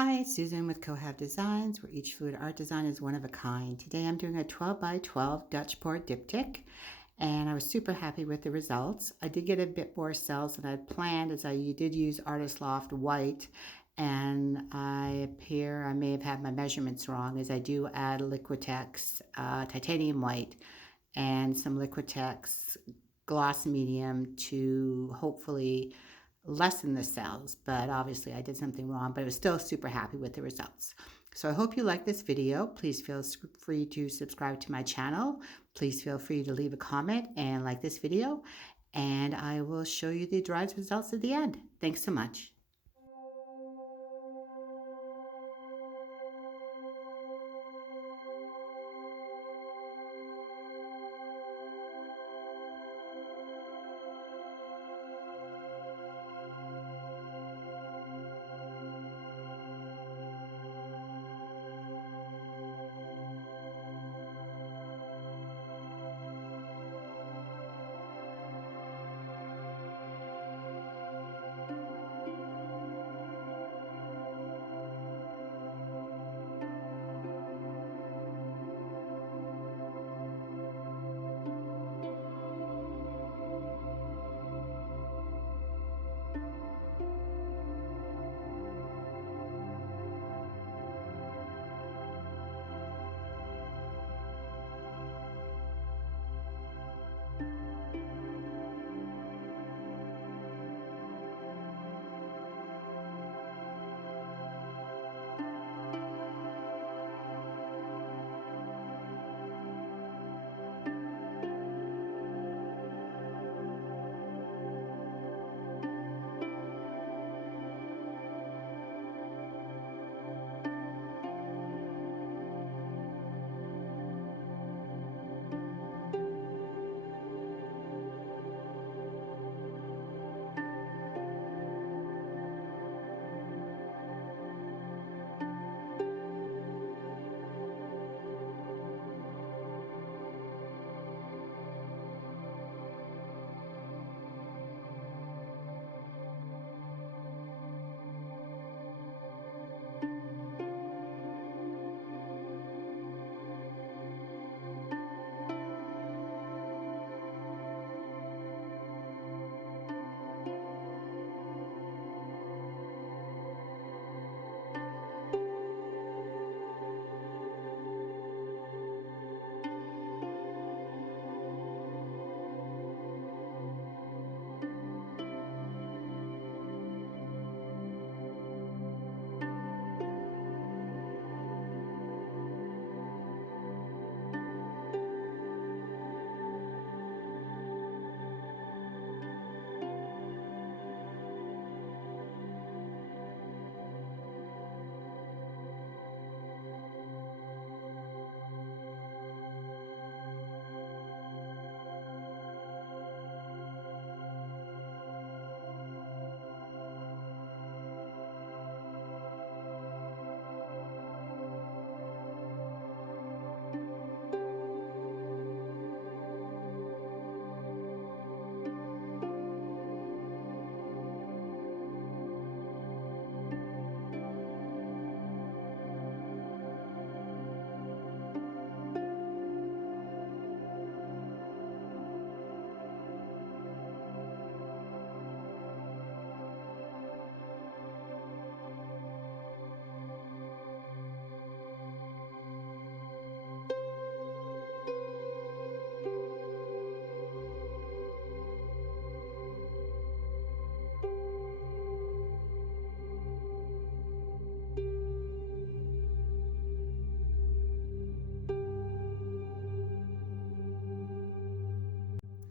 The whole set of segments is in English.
Hi, it's Susan with Cohab Designs, where each fluid art design is one of a kind. Today I'm doing a 12 by 12 Dutch board diptych, and I was super happy with the results. I did get a bit more cells than I had planned, as I did use Artist Loft white, and I may have had my measurements wrong, as I do add Liquitex titanium white and some Liquitex gloss medium to hopefully lessen the cells, but obviously I did something wrong, but I was still super happy with the results. So I hope you like this video. Please feel free to subscribe to my channel. Please feel free to leave a comment and like this video, and I will show you the dried results at the end. Thanks so much.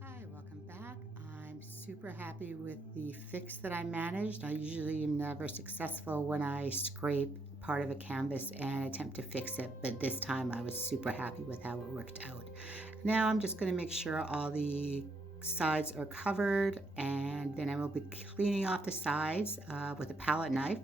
Hi, welcome back. I'm super happy with the fix that I managed. I usually am never successful when I scrape part of a canvas and attempt to fix it, but this time I was super happy with how it worked out. Now I'm just going to make sure all the sides are covered, and then I will be cleaning off the sides with a palette knife,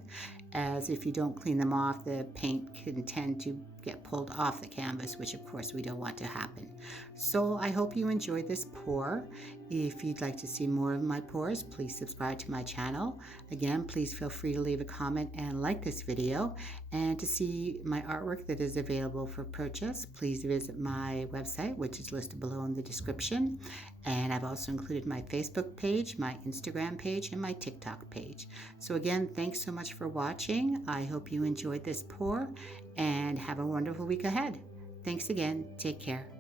as if you don't clean them off, the paint can tend to get pulled off the canvas, which of course we don't want to happen. So I hope you enjoyed this pour. If you'd like to see more of my pours, please subscribe to my channel. Again, please feel free to leave a comment and like this video. And to see my artwork that is available for purchase, please visit my website, which is listed below in the description. And I've also included my Facebook page, my Instagram page, and my TikTok page. So again, thanks so much for watching. I hope you enjoyed this pour and have a wonderful week ahead. Thanks again. Take care.